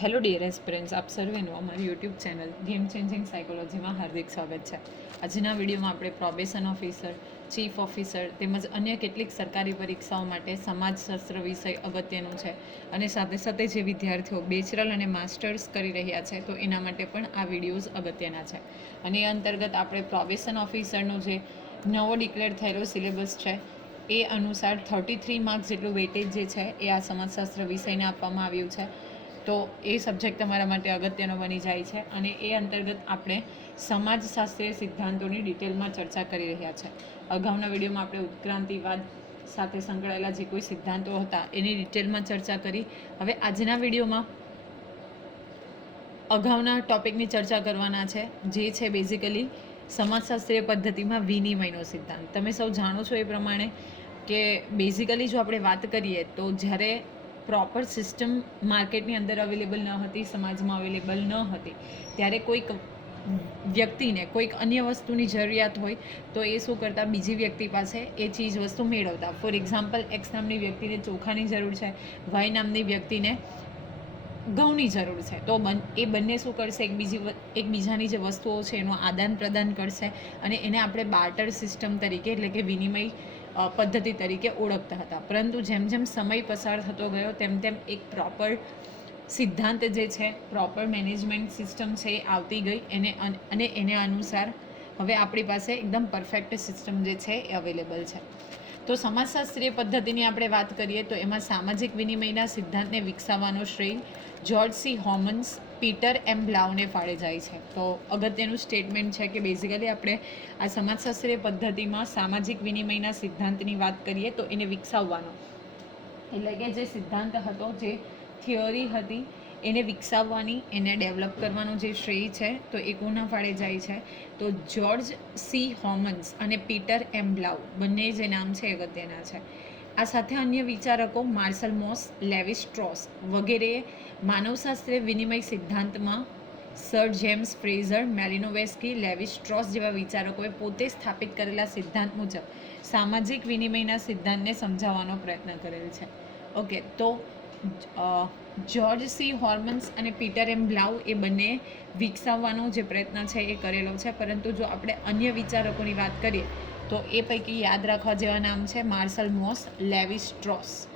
Hello dear aspirants આપ સર્વેનું અમારી યુટ્યુબ ચેનલ ગેમ ચેન્જિંગ સાયકોલોજીમાં હાર્દિક સ્વાગત છે. આજના વિડીયોમાં આપણે પ્રોબેશન ઓફિસર ચીફ ઓફિસર તેમજ અન્ય કેટલીક સરકારી પરીક્ષાઓ માટે સમાજશાસ્ત્ર વિષય અગત્યનું છે અને સાથે સાથે જે વિદ્યાર્થીઓ બેચરલ અને માસ્ટર્સ કરી રહ્યા છે, તો એના માટે પણ આ વિડીયોઝ અગત્યના છે. અને એ અંતર્ગત આપણે પ્રોબેશન ઓફિસરનો જે નવો ડિક્લેર થયેલો સિલેબસ છે, એ અનુસાર થર્ટી થ્રી માર્ક્સ જેટલું વેટેજ જે છે, એ આ સમાજશાસ્ત્ર વિષયને આપવામાં આવ્યું છે. તો એ સબ્જેક્ટ તમારા માટે અગત્યનો બની જાય છે અને એ અંતર્ગત આપણે સમાજશાસ્ત્રીય સિદ્ધાંતોની ડિટેલમાં ચર્ચા કરી રહ્યા છે. અગાઉના વિડીયોમાં આપણે ઉત્ક્રાંતિવાદ સાથે સંકળાયેલા જે કોઈ સિદ્ધાંતો હતા એની ડિટેલમાં ચર્ચા કરી. હવે આજના વિડીયોમાં અગાઉના ટોપિકની ચર્ચા કરવાના છે, જે છે બેઝિકલી સમાજશાસ્ત્રીય પદ્ધતિમાં વિનિમયનો સિદ્ધાંત. તમે સૌ જાણો છો એ પ્રમાણે કે બેઝિકલી જો આપણે વાત કરીએ તો જ્યારે પ્રોપર સિસ્ટમ માર્કેટની અંદર અવેલેબલ ન હતી, સમાજમાં અવેલેબલ ન હતી. ત્યારે કોઈક વ્યક્તિને, કોઈક અન્ય વસ્તુની જરૂરિયાત હોય, તો એ શું કરતા? બીજી વ્યક્તિ પાસે એ ચીજ વસ્તુ મેળવતા. ફોર એક્ઝામ્પલ એક્સ નામની વ્યક્તિને ચોખાની જરૂર છે વાય નામની વ્યક્તિને ઘઉંની જરૂર છે. તો બન, એ બંને શું કરશે? એકબીજી એકબીજાની જે વસ્તુઓ છે, એનું આદાન પ્રદાન કરશે અને એને આપણે બાર્ટર સિસ્ટમ તરીકે, એટલે કે વિનિમય પદ્ધતિ તરીકે ઓળખતા હતા. પરંતુ જેમ જેમ સમય પસાર થતો ગયો, તેમ તેમ એક પ્રોપર સિદ્ધાંત જે છે પ્રોપર મેનેજમેન્ટ સિસ્ટમ છે એ આવતી ગઈ. એને અને એને અનુસાર હવે આપણી પાસે એકદમ પરફેક્ટ સિસ્ટમ જે છે એ અવેલેબલ છે. તો સમાજશાસ્ત્રીય પદ્ધતિની આપણે વાત કરીએ તો એમાં સામાજિક વિનિમયના સિદ્ધાંતને વિકસાવવાનો શ્રેય George C Homans Peter M બ્લાઉને ફાળે જાય છે. તો અગત્યનું સ્ટેટમેન્ટ છે કે બેઝિકલી આપણે આ સમાજશાસ્ત્રીય પદ્ધતિમાં સામાજિક વિનિમયના સિદ્ધાંતની વાત કરીએ તો એને વિકસાવવાનો. એટલે કે જે સિદ્ધાંત હતો, જે થિયરી હતી, એને વિકસાવવાની, એને ડેવલપ કરવાનો જે શ્રેય છે, તો એ કોના ફાળે જાય છે? તો જ્યોર્જ સી હોમન્સ અને પીટર એમ બ્લાઉ, બંને જે નામ છે અગત્યના છે. આ સાથે અન્ય વિચારકો માર્શલ મોસ, લેવિસ ટ્રોસ વગેરે માનવશાસ્ત્રીય વિનિમય સિદ્ધાંતમાં Sir James Frazer, Malinowski, Levi Strauss જેવા વિચારકોએ પોતે સ્થાપિત કરેલા સિદ્ધાંત મુજબ સામાજિક વિનિમયના સિદ્ધાંતને સમજાવવાનો પ્રયત્ન કરેલ છે. ઓકે, તો જ્યોર્જ સી હોર્મન્સ અને પીટર એમ બ્લાઉ એ બંને વિકસાવવાનો જે પ્રયત્ન છે એ કરેલો છે. પરંતુ જો આપણે અન્ય વિચારકોની વાત કરીએ તો એ પૈકી યાદ રાખવા જેવા નામ છે માર્શલ મોસ લેવી સ્ટ્રોસ.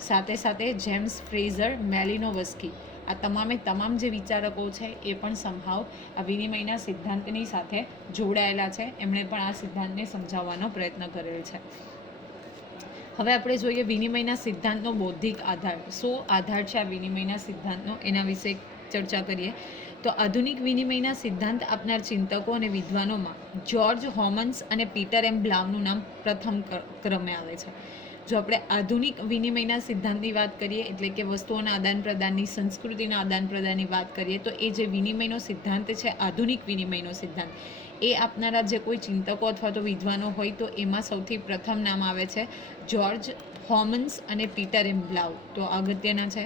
સાથે સાથે જેમ્સ ફ્રેઝર મેલિનોવસ્કી આ તમામે તમામ જે વિચારકો છે એ પણ સંભાવ આ વિનિમયના સિદ્ધાંતની સાથે જોડાયેલા છે. એમણે પણ આ સિદ્ધાંતને સમજાવવાનો પ્રયત્ન કરેલ છે. હવે આપણે જોઈએ વિનિમયના સિદ્ધાંતનો બૌદ્ધિક આધાર. શું આધાર છે આ વિનિમયના સિદ્ધાંતનો? એના વિશે ચર્ચા કરીએ, તો આધુનિક વિનિમયના સિદ્ધાંત આપનાર ચિંતકો અને વિદ્વાનોમાં જ્યોર્જ હોમન્સ અને પીટર એમ બ્લાવનું નામ પ્રથમ ક્રમે આવે છે. જો આપણે આધુનિક વિનિમયના સિદ્ધાંતની વાત કરીએ, એટલે કે વસ્તુઓના આદાન પ્રદાનની સંસ્કૃતિના આદાન પ્રદાનની વાત કરીએ, તો એ જે વિનિમયનો સિદ્ધાંત છે, આધુનિક વિનિમયનો સિદ્ધાંત, એ આપનારા જે કોઈ ચિંતકો અથવા તો વિદ્વાનો હોય, તો એમાં સૌથી પ્રથમ નામ આવે છે જ્યોર્જ હોમન્સ અને પીટર એમ બ્લાવ તો અગત્યના છે.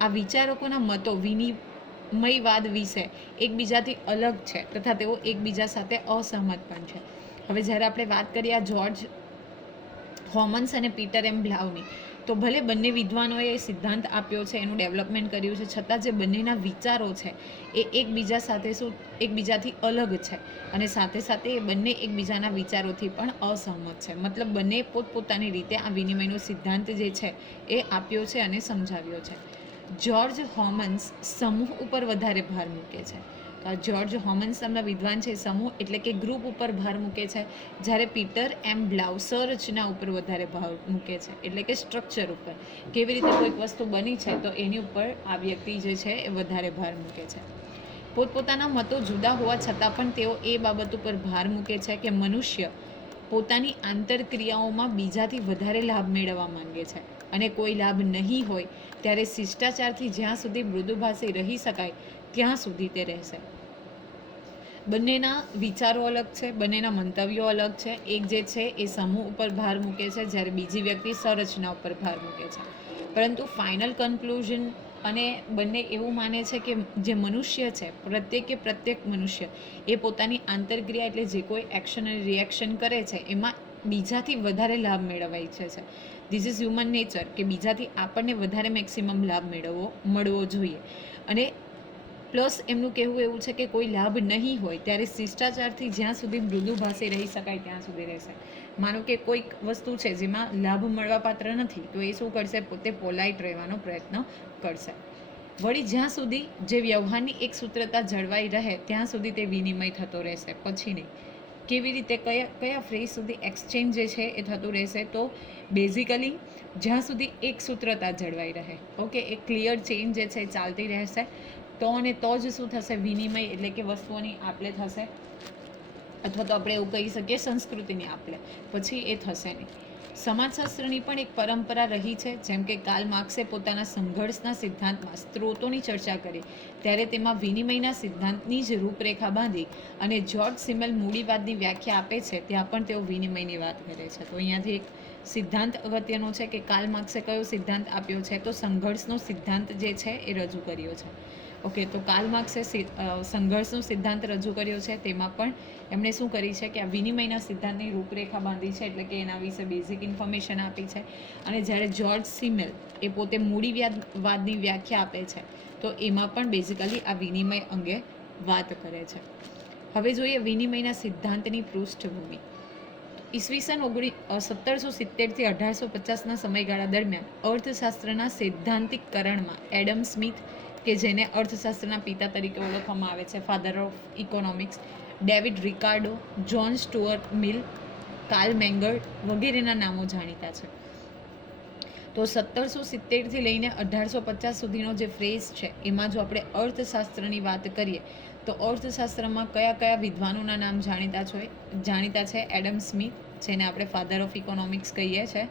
આ વિચારકોના મતો વિનિમયવાદ વિશે એકબીજાથી અલગ છે તથા તેઓ એકબીજા સાથે અસહમત પણ છે. હવે જ્યારે આપણે વાત કરીએ આ જ્યોર્જ હોમન્સ અને પીટર એમ બ્લાવની તો ભલે બંને વિદ્વાનોએ સિદ્ધાંત આપ્યો છે, એનું ડેવલપમેન્ટ કર્યું છે, છતાં જે બંનેના વિચારો છે, એ એકબીજા સાથે શું, એકબીજાથી અલગ છે અને સાથે સાથે એ બંને એકબીજાના વિચારોથી પણ અસહમત છે. મતલબ બંને પોતપોતાની રીતે આ વિનિમયનો સિદ્ધાંત જે છે, એ આપ્યો છે અને સમજાવ્યો છે. જ્યોર્જ હોમન્સ સમૂહ ઉપર વધારે ભાર મૂકે છે. તો આ જ્યોર્જ હોમન્સ નામના વિદ્વાન છે સમૂહ એટલે કે ગ્રુપ ઉપર ભાર મૂકે છે. જ્યારે પીટર એમ બ્લાઉસર રચના ઉપર વધારે ભાર મૂકે છે. એટલે કે સ્ટ્રક્ચર ઉપર. કેવી રીતે કોઈક વસ્તુ બની છે તો એની ઉપર આ વ્યક્તિ જે છે એ વધારે ભાર મૂકે છે. પોતપોતાના મતો જુદા હોવા છતાં પણ તેઓ એ બાબત ઉપર ભાર મૂકે છે કે મનુષ્ય પોતાની આંતરક્રિયાઓમાં બીજાથી વધારે લાભ મેળવવા માંગે છે. અને કોઈ લાભ નહીં હોય, ત્યારે શિષ્ટાચારથી જ્યાં સુધી મૃદુભાષી રહી શકાય, ત્યાં સુધી તે રહેશે. બંનેના વિચારો અલગ છે, બંનેના મંતવ્યો અલગ છે. એક જે છે એ સમૂહ ઉપર ભાર મૂકે છે, જ્યારે બીજી વ્યક્તિ સંરચના ઉપર ભાર મૂકે છે. પરંતુ ફાઇનલ કન્ક્લુઝન અને બંને એવું માને છે કે જે મનુષ્ય છે, પ્રત્યેકે પ્રત્યેક મનુષ્ય, એ પોતાની આંતરક્રિયા એટલે જે કોઈ એક્શન અને રિએક્શન કરે છે, એમાં બીજાથી વધારે લાભ મેળવવા ઈચ્છે છે. ધીસ ઇઝ હ્યુમન નેચર કે બીજાથી આપણને વધારે મેક્સિમમ લાભ મેળવવો, મળવો જોઈએ. અને પ્લસ એમનું કહેવું એવું છે કે કોઈ લાભ નહીં હોય ત્યારે શિષ્ટાચારથી જ્યાં સુધી મૃદુ ભાષે રહી શકાય ત્યાં સુધી રહેશે. માનો કે કોઈક વસ્તુ છે જેમાં લાભ મળવા પાત્ર નથી, તો એ શું કરશે? પોતે પોલાઇટ રહેવાનો પ્રયત્ન કરશે. વળી જ્યાં સુધી જે વ્યવહારની એક સૂત્રતા જળવાઈ રહે, ત્યાં સુધી તે વિનિમય થતો રહેશે, પછી નહીં. કેવી રીતે કયા કયા ફ્રેઝ સુધી એક્સચેન્જ જે છે એ થતું રહેશે, તો બેઝિકલી જ્યાં સુધી એક સૂત્રતા જળવાઈ રહે ઓકે એક ક્લિયર ચેન્જ જે છે એ ચાલતી રહેશે, તો અને તો જ શું થશે? વિનિમય એટલે કે વસ્તુઓની આપલે થશે, અથવા તો આપણે એવું કહી શકીએ સંસ્કૃતિની આપલે, પછી એ થશે નહીં. સમાજશાસ્ત્રની પણ એક પરંપરા રહી છે, જેમ કે કાલ માર્ક્સે પોતાના સંઘર્ષના સિદ્ધાંતમાં સ્ત્રોતોની ચર્ચા કરી. ત્યારે તેમાં વિનિમયના સિદ્ધાંતની જ રૂપરેખા બાંધી અને જ્યોર્જ સિમેલ મૂડીવાદની વ્યાખ્યા આપે છે, ત્યાં પણ તેઓ વિનિમયની વાત કરે છે. તો અહીંયાથી એક સિદ્ધાંત અગત્યનો છે કે કાલ માર્ક્સે કયો સિદ્ધાંત આપ્યો છે, તો સંઘર્ષનો સિદ્ધાંત જે છે એ રજૂ કર્યો છે. ઓકે, તો કાલ માર્ક્સે સંઘર્ષનો સિદ્ધાંત રજૂ કર્યો છે. તેમાં પણ એમણે શું કરી છે કે આ વિનિમયના સિદ્ધાંતની રૂપરેખા બાંધી છે, એટલે કે એના વિશે બેઝિક ઇન્ફોર્મેશન આપી છે. અને જ્યારે જ્યોર્જ સિમેલ એ પોતે મૂડીવાદની વાદની વ્યાખ્યા આપે છે, તો એમાં પણ બેઝિકલી આ વિનિમય અંગે વાત કરે છે. હવે જોઈએ વિનિમયના સિદ્ધાંતની પૃષ્ઠભૂમિ. ઈસવીસન ઓગણી સત્તરસો સિત્તેરથી અઢારસો પચાસના સમયગાળા દરમિયાન અર્થશાસ્ત્રના સૈદ્ધાંતિકરણમાં એડમ સ્મિથ કે જેને અર્થશાસ્ત્રના પિતા તરીકે ઓળખવામાં આવે છે father of economics David Ricardo John Stuart Mill Carl Menger વગેરેના નામો જાણીતા છે. તો સત્તરસો સિત્તેરથી લઈને અઢારસો પચાસ સુધીનો જે ફ્રેઝ છે, એમાં જો આપણે અર્થશાસ્ત્રની વાત કરીએ, તો અર્થશાસ્ત્રમાં કયા કયા વિદ્વાનોના નામ જાણીતા છે જાણીતા છે? એડમ સ્મિથ, જેને આપણે ફાધર ઓફ ઇકોનોમિક્સ કહીએ છીએ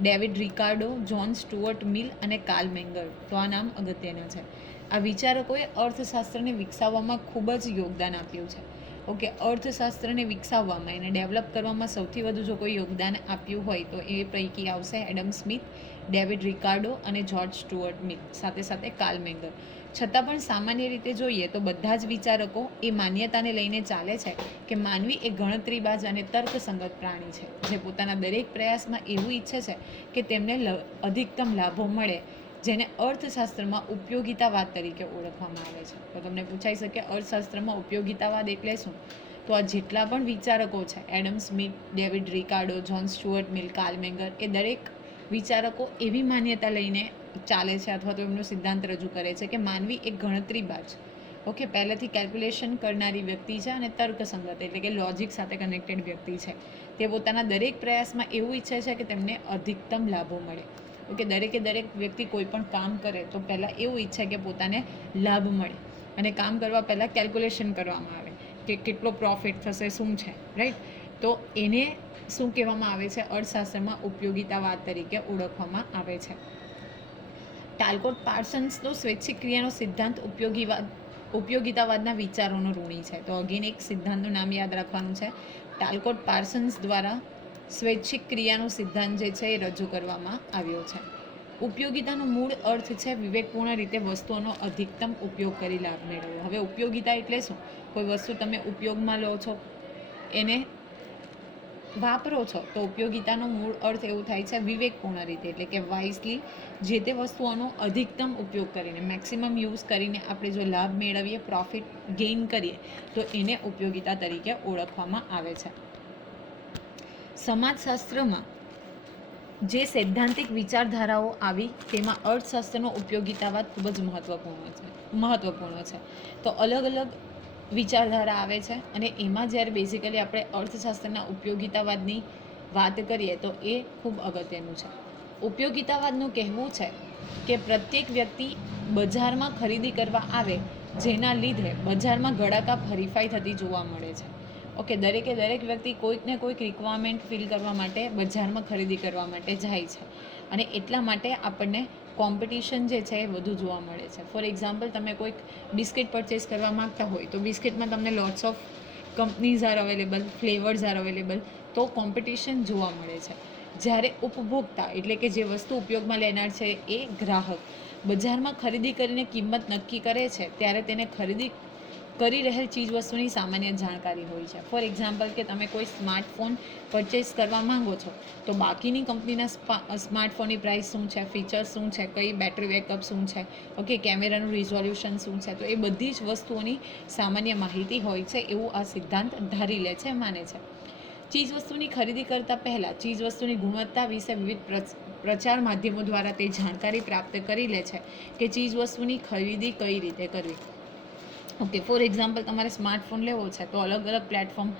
David Ricardo John Stuart Mill અને કાર્લ મેંગર તો આ નામ અગત્યના છે. આ વિચારકોએ અર્થશાસ્ત્રને વિકસાવવામાં ખૂબ જ યોગદાન આપ્યું છે. ઓકે, અર્થશાસ્ત્રને વિકસાવવામાં, એને ડેવલપ કરવામાં સૌથી વધુ જો કોઈ યોગદાન આપ્યું હોય તો એ પૈકી આવશે એડમ સ્મિથ, ડેવિડ રિકાર્ડો અને જ્યોર્જ સ્ટુઅર્ટ મિથ સાથે સાથે કાલ મેંગર. છતાં પણ સામાન્ય રીતે જોઈએ તો બધા જ વિચારકો એ માન્યતાને લઈને ચાલે છે કે માનવી એ ગણતરીબાજ અને તર્કસંગત પ્રાણી છે, જે પોતાના દરેક પ્રયાસમાં એવું ઈચ્છે છે કે તેમને અધિકતમ લાભો મળે જેને અર્થશાસ્ત્રમાં ઉપયોગિતાવાદ તરીકે ઓળખવામાં આવે છે. તો તમને પૂછાઈ શકે અર્થશાસ્ત્રમાં ઉપયોગિતાવાદ એટલે શું? તો આ જેટલા પણ વિચારકો છે, Adam Smith, David Ricardo, John Stuart, Mill Carl Menger એ દરેક વિચારકો એવી માન્યતા લઈને ચાલે છે અથવા તો એમનો સિદ્ધાંત રજૂ કરે છે કે માનવી એક ગણતરીબાજ ઓકે, પહેલેથી કેલ્ક્યુલેશન કરનારી વ્યક્તિ છે અને તર્કસંગત એટલે કે લોજિક સાથે કનેક્ટેડ વ્યક્તિ છે. તે પોતાના દરેક પ્રયાસમાં એવું ઈચ્છે છે કે તેમને અધિકતમ લાભો મળે. ઓકે દરેકે દરેક વ્યક્તિ કોઈ પણ કામ કરે તો પહેલાં એવું ઈચ્છે કે પોતાને લાભ મળે. અને કામ કરવા પહેલાં કેલ્ક્યુલેશન કરવામાં આવે કે કેટલો પ્રોફિટ થશે, શું છે રાઈટ તો એને શું કહેવામાં આવે છે? અર્થશાસ્ત્રમાં ઉપયોગિતાવાદ તરીકે ઓળખવામાં આવે છે. ટાલકોટ પાર્સન્સનો સ્વૈચ્છિક ક્રિયાનો સિદ્ધાંત ઉપયોગીવાદ ઉપયોગિતાવાદના વિચારોનો ઋણી છે. તો અગેન એક સિદ્ધાંતનું નામ યાદ રાખવાનું છે. ટાલકોટ પાર્સન્સ દ્વારા સ્વૈચ્છિક ક્રિયાનો સિદ્ધાંત જે છે એ રજૂ કરવામાં આવ્યો છે. ઉપયોગિતાનો મૂળ અર્થ છે વિવેકપૂર્ણ રીતે વસ્તુઓનો અધિકતમ ઉપયોગ કરી લાભ મેળવવો. હવે ઉપયોગિતા એટલે શું? કોઈ વસ્તુ તમે ઉપયોગમાં લો છો, એને વાપરો છો, તો ઉપયોગિતાનો મૂળ અર્થ એવું થાય છે વિવેકપૂર્ણ રીતે, એટલે કે વાઇસલી જે તે વસ્તુઓનો અધિકતમ ઉપયોગ કરીને મેક્સિમમ યુઝ કરીને આપણે જો લાભ મેળવીએ પ્રોફિટ ગેઇન કરીએ, તો એને ઉપયોગિતા તરીકે ઓળખવામાં આવે છે. સમાજશાસ્ત્રમાં જે સૈદ્ધાંતિક વિચારધારાઓ આવી તેમાં અર્થશાસ્ત્રનો ઉપયોગિતાવાદ ખૂબ જ મહત્વપૂર્ણ છે મહત્વપૂર્ણ છે. તો અલગ અલગ વિચારધારા આવે છે અને એમાં જ્યારે બેઝિકલી આપણે અર્થશાસ્ત્રના ઉપયોગિતાવાદની વાત કરીએ તો એ ખૂબ અગત્યનું છે. ઉપયોગિતાવાદનું કહેવું છે કે પ્રત્યેક વ્યક્તિ બજારમાં ખરીદી કરવા આવે જેના લીધે બજારમાં ગળાકાપ હરીફાઈ થતી જોવા મળે છે. ઓકે, દરેકે દરેક વ્યક્તિ કોઈક ને કોઈક રિક્વાયરમેન્ટ ફિલ કરવા માટે બજારમાં ખરીદી કરવા માટે જાય છે. અને એટલા માટે આપણને કોમ્પિટિશન જે છે એ વધુ જોવા મળે છે. ફોર એક્ઝામ્પલ તમે કોઈક બિસ્કિટ પરચેસ કરવા માંગતા હોય, તો બિસ્કિટમાં તમને lots of companies are available flavours are available તો કોમ્પિટિશન જોવા મળે છે. જ્યારે ઉપભોક્તા, એટલે કે જે વસ્તુ ઉપયોગમાં લેનાર છે, એ ગ્રાહક બજારમાં ખરીદી કરીને કિંમત નક્કી કરે છે, ત્યારે તેને ખરીદી કરી રહેલ ચીજવસ્તુની સામાન્ય જાણકારી હોય છે. ફોર એક્ઝામ્પલ કે તમે કોઈ સ્માર્ટફોન પરચેસ કરવા માંગો છો, તો બાકીની કંપનીના સ્માર્ટફોનની પ્રાઇસ શું છે ફીચર્સ શું છે, કઈ બેટરી બેકઅપ શું છે ઓકે કેમેરાનું રિઝોલ્યુશન શું છે, તો એ બધી જ વસ્તુઓની સામાન્ય માહિતી હોય છે એવું આ સિદ્ધાંત ધારી લે છે, માને છે. ચીજવસ્તુની ખરીદી કરતાં પહેલાં ચીજવસ્તુની ગુણવત્તા વિશે વિવિધ પ્રચ- પ્રચાર માધ્યમો દ્વારા તે જાણકારી પ્રાપ્ત કરી લે છે કે ચીજવસ્તુની ખરીદી કઈ રીતે કરવી. ઓકે ફોર એક્ઝામ્પલ તમારે સ્માર્ટફોન લેવો છે, તો અલગ અલગ પ્લેટફોર્મ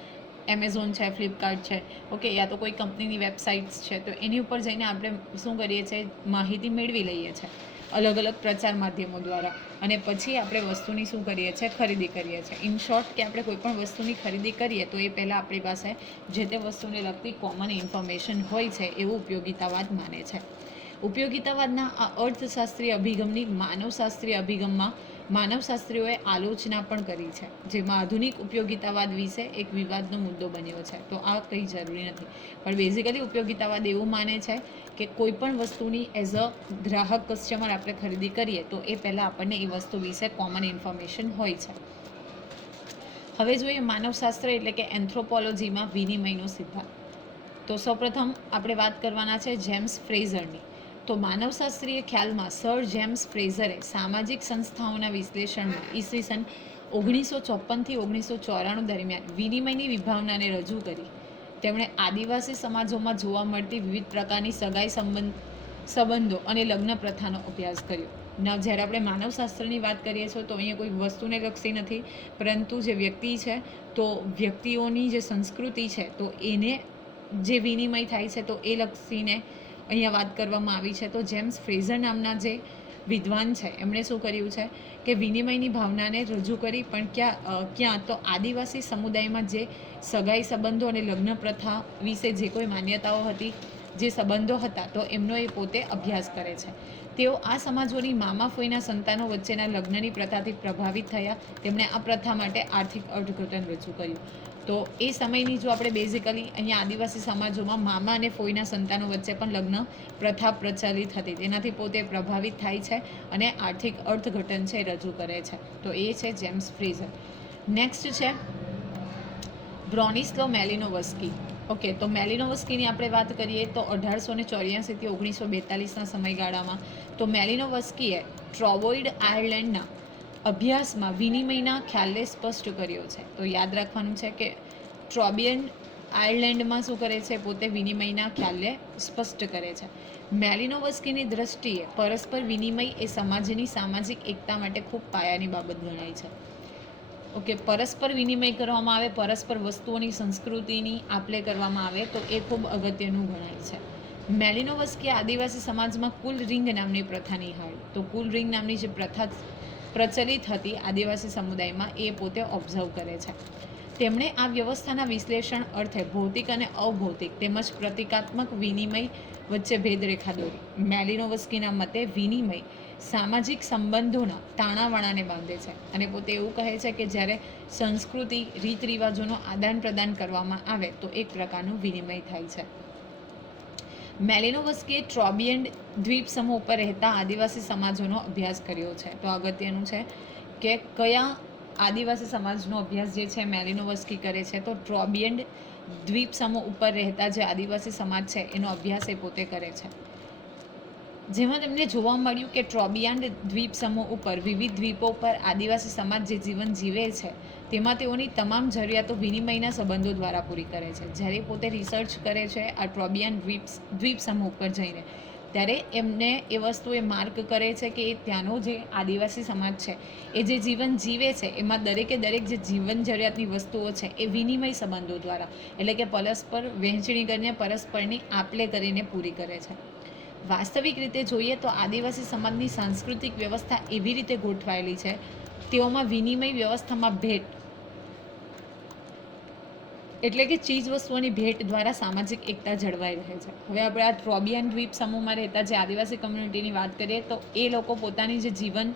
એમેઝોન છે ફ્લિપકાર્ટ છે. ઓકે યા તો કોઈ કંપનીની વેબસાઇટ્સ છે, તો એની ઉપર જઈને આપણે શું કરીએ છીએ, માહિતી મેળવી લઈએ છીએ, અલગ અલગ પ્રચાર માધ્યમો દ્વારા. અને પછી આપણે વસ્તુની શું કરીએ છીએ, ખરીદી કરીએ છીએ. ઇન શોર્ટ કે આપણે કોઈ પણ વસ્તુની ખરીદી કરીએ, તો એ પહેલાં આપણી પાસે જે તે વસ્તુને લગતી કોમન ઇન્ફોર્મેશન હોય છે એવું ઉપયોગિતાવાદ માને છે. ઉપયોગિતાવાદના આ અર્થશાસ્ત્રીય અભિગમની માનવશાસ્ત્રીય અભિગમમાં માનવશાસ્ત્રીઓએ આલોચના પણ કરી છે, જેમાં આધુનિક ઉપયોગિતાવાદ વિશે એક વિવાદનો મુદ્દો બન્યો છે. તો આ કંઈ જરૂરી નથી. પણ બેઝિકલી ઉપયોગિતાવાદ એવું માને છે કે કોઈ પણ વસ્તુની એઝ અ ગ્રાહક કસ્ટમર આપણે ખરીદી કરીએ, તો એ પહેલાં આપણને એ વસ્તુ વિશે કોમન ઇન્ફોર્મેશન હોય છે. હવે જોઈએ માનવશાસ્ત્ર એટલે કે એન્થ્રોપોલોજીમાં વિનિમયનો સિદ્ધાંત. તો સૌપ્રથમ આપણે વાત કરવાના છે જેમ્સ ફ્રેઝરની. તો માનવશાસ્ત્રીય ખ્યાલમાં સર જેમ્સ ફ્રેઝરે સામાજિક સંસ્થાઓના વિશ્લેષણમાં ઈસવીસન ઓગણીસો ચોપનથી ઓગણીસો ચોરાણું દરમિયાન વિનિમયની વિભાવનાને રજૂ કરી. તેમણે આદિવાસી સમાજોમાં જોવા મળતી વિવિધ પ્રકારની સગાઈ સંબંધ, સંબંધો અને લગ્ન પ્રથાનો અભ્યાસ કર્યો. ન, જ્યારે આપણે માનવશાસ્ત્રની વાત કરીએ છીએ તો અહીંયા કોઈ વસ્તુને લક્ષી નથી, પરંતુ જે વ્યક્તિ છે, તો વ્યક્તિઓની જે સંસ્કૃતિ છે, તો એને જે વિનિમય થાય છે, તો એ લક્ષીને અહીંયા વાત કરવામાં આવી છે, તો જેમ્સ ફ્રેઝર નામના જે વિદ્વાન છે, એમણે શું કર્યું છે કે વિનિમયની ભાવનાને રજૂ કરી, પણ ક્યાં ક્યાં? તો આદિવાસી સમુદાયમાં જે સગાઈ સંબંધો અને લગ્ન પ્રથા વિશે જે કોઈ માન્યતાઓ હતી, જે સંબંધો હતા, તો એમનો એ પોતે અભ્યાસ કરે છે. તેઓ આ સમાજોની મામા ફોઈના સંતાનો વચ્ચેના લગ્નની પ્રથાથી પ્રભાવિત થયા. તેમણે આ પ્રથા માટે આર્થિક અર્થઘટન રજૂ કર્યું. તો એ સમયની જો આપણે બેઝિકલી અહીંયા આદિવાસી સમાજોમાં મામા અને ફોઈના સંતાનો વચ્ચે પણ લગ્ન પ્રથા પ્રચલિત હતી. તેનાથી પોતે પ્રભાવિત થાય છે અને આર્થિક અર્થઘટન છે રજૂ કરે છે. તો એ છે જેમ્સ ફ્રીઝર. નેક્સ્ટ છે બ્રોનિસ્લો મેલિનોવસ્કી. ઓકે તો મેલિનોવસ્કીની આપણે વાત કરીએ તો અઢારસો ને ચોર્યાસીથી ઓગણીસો બેતાલીસના સમયગાળામાં તો મેલિનોવસ્કીએ ટ્રોવોઇડ આયર્લેન્ડના અભ્યાસમાં વિનિમયના ખ્યાલને સ્પષ્ટ કર્યો છે. તો યાદ રાખવાનું છે કે ટ્રોબિયન આયર્લેન્ડમાં શું કરે છે? પોતે વિનિમયના ખ્યાલને સ્પષ્ટ કરે છે. મેલિનોવસ્કીની દ્રષ્ટિએ પરસ્પર વિનિમય એ સમાજની સામાજિક એકતા માટે ખૂબ પાયાની બાબત ગણાય છે. ઓકે, પરસ્પર વિનિમય કરવામાં આવે, પરસ્પર વસ્તુઓની સંસ્કૃતિની આપલે કરવામાં આવે તો એ ખૂબ અગત્યનું ગણાય છે. મેલિનોવસ્કી આદિવાસી સમાજમાં કુલ રિંગ નામની પ્રથા નિહાળી તો કુલ રિંગ નામની જે પ્રથા પ્રચલિત હતી આદિવાસી સમુદાયમાં એ પોતે ઓબ્ઝર્વ કરે છે. તેમણે આ વ્યવસ્થાના વિશ્લેષણ અર્થે ભૌતિક અને અભૌતિક તેમજ પ્રતિકાત્મક વિનિમય વચ્ચે ભેદરેખા દોરી. મેલિનોવસ્કીના મતે વિનિમય સામાજિક સંબંધોના તાણાવાણાને બાંધે છે અને પોતે એવું કહે છે કે જ્યારે સંસ્કૃતિ રીત રિવાજોનું આદાન પ્રદાન કરવામાં આવે તો એક પ્રકારનું વિનિમય થાય છે. મેલિનોવસ્કીએ ટ્રોબિયન્ડ દ્વીપ સમૂહ ઉપર રહેતા આદિવાસી સમાજોનો અભ્યાસ કર્યો છે. તો અગત્યનું છે કે કયા આદિવાસી સમાજનો અભ્યાસ જે છે મેલિનોવસ્કી કરે છે, તો ટ્રોબિયન્ડ દ્વીપ સમૂહ ઉપર રહેતા જે આદિવાસી સમાજ છે એનો અભ્યાસ એ પોતે કરે છે. જેમાં તેમને જોવા મળ્યું કે ટ્રોબિયાન્ડ દ્વીપ સમૂહ ઉપર વિવિધ દ્વીપો પર આદિવાસી સમાજ જે જીવન જીવે છે તેમાં તેઓની તમામ જરૂરિયાતો વિનિમયના સંબંધો દ્વારા પૂરી કરે છે. જ્યારે પોતે રિસર્ચ કરે છે, આ ટ્રોબિયાન દ્વીપ દ્વીપ સમૂહ ઉપર જઈને. ત્યારે એમને એ વસ્તુ એ માર્ક કરે છે કે એ ત્યાંનો જે આદિવાસી સમાજ છે, એ જે જીવન જીવે છે, એમાં દરેકે દરેક જે જીવન જરૂરિયાતની વસ્તુઓ છે, એ વિનિમય સંબંધો દ્વારા. એટલે કે પરસ્પર વહેંચણી કરીને પરસ્પરની આપલે કરીને પૂરી કરે છે. વાસ્તવિક રીતે જોઈએ તો આદિવાસી સમાજની સાંસ્કૃતિક વ્યવસ્થા એવી રીતે ગોઠવાયેલી છે તેઓમાં વિનિમય વ્યવસ્થામાં ભેટ. એટલે કે ચીજ વસ્તુઓની ભેટ દ્વારા સામાજિક એકતા જળવાઈ રહે છે. હવે આપણે આ ટ્રોબિયન દ્વીપ સમૂહમાં રહેતા જે આદિવાસી કમ્યુનિટીની વાત કરીએ તો એ લોકો પોતાની જે જીવન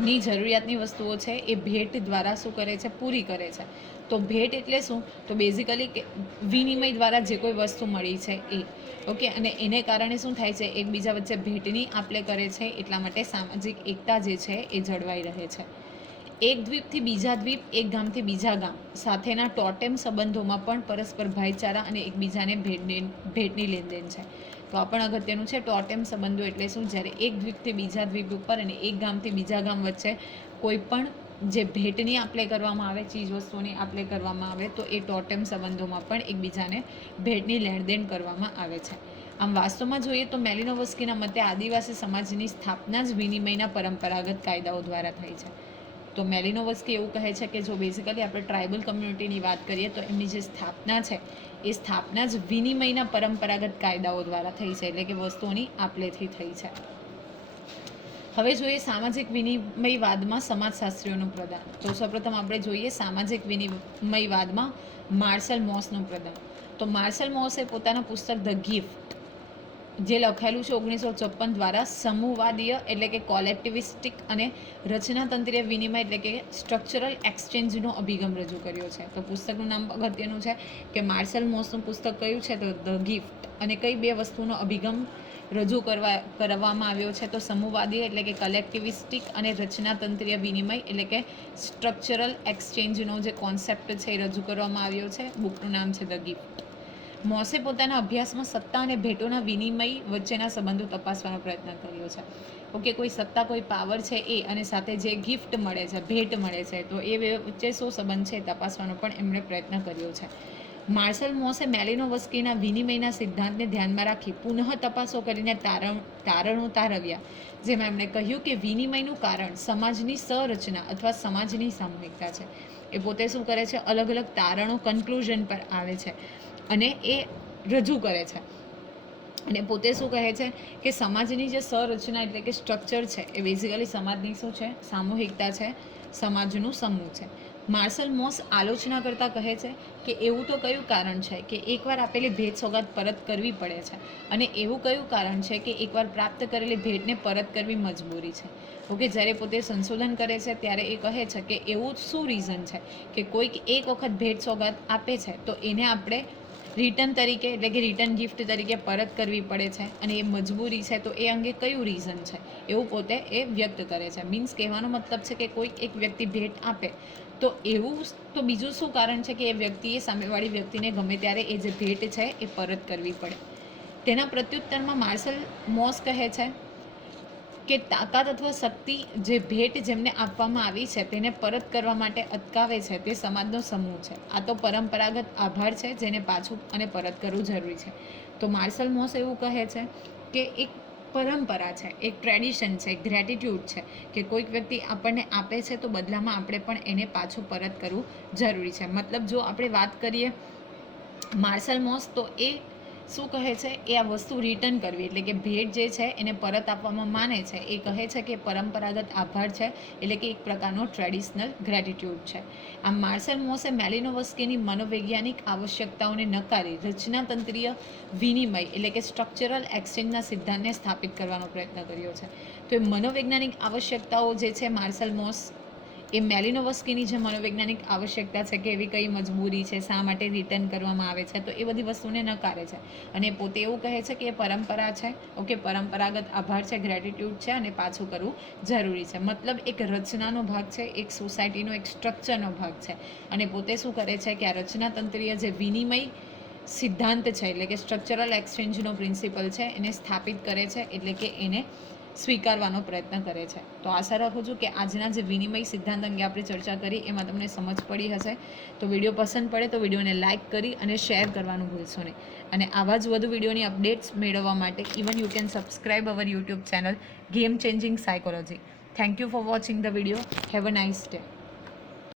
ની જરૂરિયાતની વસ્તુઓ છે એ ભેટ દ્વારા શું કરે છે, પૂરી કરે છે. તો ભેટ એટલે શું? તો બેઝિકલી વિનિમય દ્વારા જે કોઈ વસ્તુ મળી છે એ. ઓકે? અને એને કારણે શું થાય છે? એકબીજા વચ્ચે ભેટની આપલે કરે છે, એટલા માટે સામાજિક એકતા જે છે એ જળવાઈ રહે છે. એક દ્વીપથી બીજા દ્વીપ, એક ગામથી બીજા ગામ. સાથેના ટોટેમ સંબંધોમાં પણ પરસ્પર ભાઈચારા અને એકબીજાને ભેટ ભેટની લેનદેન છે. તો આ પણ અગત્યનું છે ટોટેમ સંબંધો એટલે શું? જ્યારે એક દ્વીપથી બીજા દ્વીપ ઉપર અને એક ગામથી બીજા ગામ વચ્ચે કોઈ પણ જે ભેટની આપલે કરવામાં આવે ચીજવસ્તુની આપલે કરવામાં આવે, તો એ ટોટેમ સંબંધોમાં પણ એકબીજાને ભેટની લેણદેણ કરવામાં આવે છે. આમ વાસ્તવમાં જોઈએ તો મેલિનોવસ્કીના મતે આદિવાસી સમાજની સ્થાપના જ વિનિમયના પરંપરાગત કાયદાઓ દ્વારા થઈ છે. તો મેલિનોવસ્કી એવું કહે છે કે જો બેઝિકલી આપણે ટ્રાઇબલ કમ્યુનિટીની વાત કરીએ તો એમની જે સ્થાપના છે એ સ્થાપના જ વિનિમયના પરંપરાગત કાયદાઓ દ્વારા થઈ છે, એટલે કે વસ્તુઓની આપલેથી થઈ છે. હવે જોઈએ સામાજિક વિનિમયવાદમાં સમાજશાસ્ત્રીઓનું પ્રદાન તો સૌપ્રથમ આપણે જોઈએ સામાજિક વિનિમયવાદમાં માર્શલ મોસનું પ્રદાન તો માર્શલ મોસે પોતાના પુસ્તક ધ ગિફ્ટ જે લખેલું છે ઓગણીસો ચોપન દ્વારા સમૂહવાદીય એટલે કે કોલેક્ટિવિસ્ટિક અને રચનાતંત્રીય વિનિમય એટલે કે સ્ટ્રક્ચરલ એક્સચેન્જનો અભિગમ રજૂ કર્યો છે. તો પુસ્તકનું નામ અગત્યનું છે કે માર્શલ મોસનું પુસ્તક કયું છે? તો ધ ગિફ્ટ અને કઈ બે વસ્તુનો અભિગમ રજૂ કરવા, કરવામાં આવ્યો છે? તો સમૂહવાદી એટલે કે કલેક્ટિવિસ્ટિક અને રચનાતંત્રીય વિનિમય એટલે કે સ્ટ્રક્ચરલ એક્સચેન્જનો જે કોન્સેપ્ટ છે એ રજૂ કરવામાં આવ્યો છે. બુકનું નામ છે ધ ગિફ્ટ મોસે પોતાના અભ્યાસમાં સત્તા અને ભેટોના વિનિમય વચ્ચેના સંબંધો તપાસવાનો પ્રયત્ન કર્યો છે. ઓકે, કોઈ સત્તા, કોઈ પાવર છે એ અને સાથે જે ગિફ્ટ મળે છે, ભેટ મળે છે, તો એ વચ્ચે શું સંબંધ છે તપાસવાનો પણ એમણે પ્રયત્ન કર્યો છે. માર્શલ મોસે મેલિનોવસ્કીના વિનિમયના સિદ્ધાંતને ધ્યાનમાં રાખી પુનઃ તપાસો કરીને તારણ, તારણો તારવ્યા જેમાં એમણે કહ્યું કે વિનિમયનું કારણ સમાજની સંરચના અથવા સમાજની સામૂહિકતા છે. એ પોતે શું કરે છે? અલગ અલગ તારણો કન્ક્લુઝન પર આવે છે. અને એ રજૂ કરે છે. અને પોતે શું કહે છે કે સમાજની જે સંરચના એટલે કે સ્ટ્રક્ચર છે, એ બેઝિકલી સમાજની શું છે? સામૂહિકતા છે, સમાજનું સમૂહ છે. માર્શલ મોસ આલોચના કરતાં કહે છે કે એવું તો કયું કારણ છે કે એકવાર આપેલી ભેટ સોગાદ પરત કરવી પડે છે અને એવું કયું કારણ છે કે એકવાર પ્રાપ્ત કરેલી ભેટને પરત કરવી મજબૂરી છે. ઓકે, જ્યારે પોતે સંશોધન કરે છે ત્યારે એ કહે છે કે એવું શું રીઝન છે કે કોઈક એક વખત ભેટ સોગાદ આપે છે તો એને આપણે રિટર્ન તરીકે, એટલે કે રિટર્ન ગિફ્ટ તરીકે પરત કરવી પડે છે અને એ મજબૂરી છે, તો એ અંગે કયું રીઝન છે? એવું પોતે એ વ્યક્ત કરે છે. મીન્સ કહેવાનો મતલબ છે કે કોઈક એક વ્યક્તિ ભેટ આપે, તો એવું તો બીજું શું કારણ છે કે એ વ્યક્તિએ સામેવાળી વ્યક્તિને ગમે ત્યારે એ જે ભેટ છે, એ પરત કરવી પડે? તેના પ્રત્યુત્તરમાં માર્શલ મોસ કહે છે કે તાકાત અથવા શક્તિ જે ભેટ જેમને આપવામાં આવી છે તેને પરત કરવા માટે અટકાવે છે તે સમાજનો સમૂહ છે. આ તો પરંપરાગત આભાર છે જેને પાછું અને પરત કરવું જરૂરી છે. તો માર્શલ મોસ એવું કહે છે કે એક પરંપરા છે, એક ટ્રેડિશન છે ગ્રેટિટ્યૂડ છે કે કોઈક વ્યક્તિ આપણને આપે છે તો બદલામાં આપણે પણ એને પાછું પરત કરવું જરૂરી છે. મતલબ જો આપણે વાત કરીએ માર્શલ મોસ તો એ શું કહે છે? એ આ વસ્તુ રિટર્ન કરવી, એટલે કે ભેટ જે છે એને પરત આપવામાં માને છે. એ કહે છે કે પરંપરાગત આભાર છે, એટલે કે એક પ્રકારનો ટ્રેડિશનલ ગ્રેટિટ્યૂડ છે. આમ માર્શલ મોસે મેલિનોવસ્કીની મનોવૈજ્ઞાનિક આવશ્યકતાઓને નકારી રચનાતંત્રીય વિનિમય, એટલે કે સ્ટ્રક્ચરલ એક્સચેન્જના સિદ્ધાંતને સ્થાપિત કરવાનો પ્રયત્ન કર્યો છે. તો એ મનોવૈજ્ઞાનિક આવશ્યકતાઓ જે છે માર્શલ મોસ એ મેલિનોવસ્કીની જે મનોવૈજ્ઞાનિક આવશ્યકતા છે કે એવી કઈ મજબૂરી છે, શા માટે રિટર્ન કરવામાં આવે છે, તો એ બધી વસ્તુને નકારે છે. અને પોતે એવું કહે છે કે એ પરંપરા છે, ઓકે, પરંપરાગત આભાર છે ગ્રેટિટ્યૂડ છે અને પાછું કરવું જરૂરી છે. મતલબ એક રચનાનો ભાગ છે, એક સોસાયટીનો એક સ્ટ્રક્ચરનો ભાગ છે. અને પોતે શું કરે છે કે આ રચનાતંત્રીય જે વિનિમય સિદ્ધાંત છે, એટલે કે સ્ટ્રક્ચરલ એક્સચેન્જનો પ્રિન્સિપલ છે, એને સ્થાપિત કરે છે, એટલે કે એને સ્વીકારવાનો પ્રયત્ન કરે છે. તો આશા રાખું છું કે આજના જે વિનિમય સિદ્ધાંત અંગે આપણે ચર્ચા કરી, એમાં તમને સમજ પડી હશે. તો વીડિયો પસંદ પડે તો વિડીયોને લાઇક કરી અને શેર કરવાનું ભૂલશો નહીં. અને આવા જ વધુ વિડીયોની અપડેટ્સ મેળવવા માટે even you can subscribe our YouTube channel game changing psychology thank you for watching the video have a nice day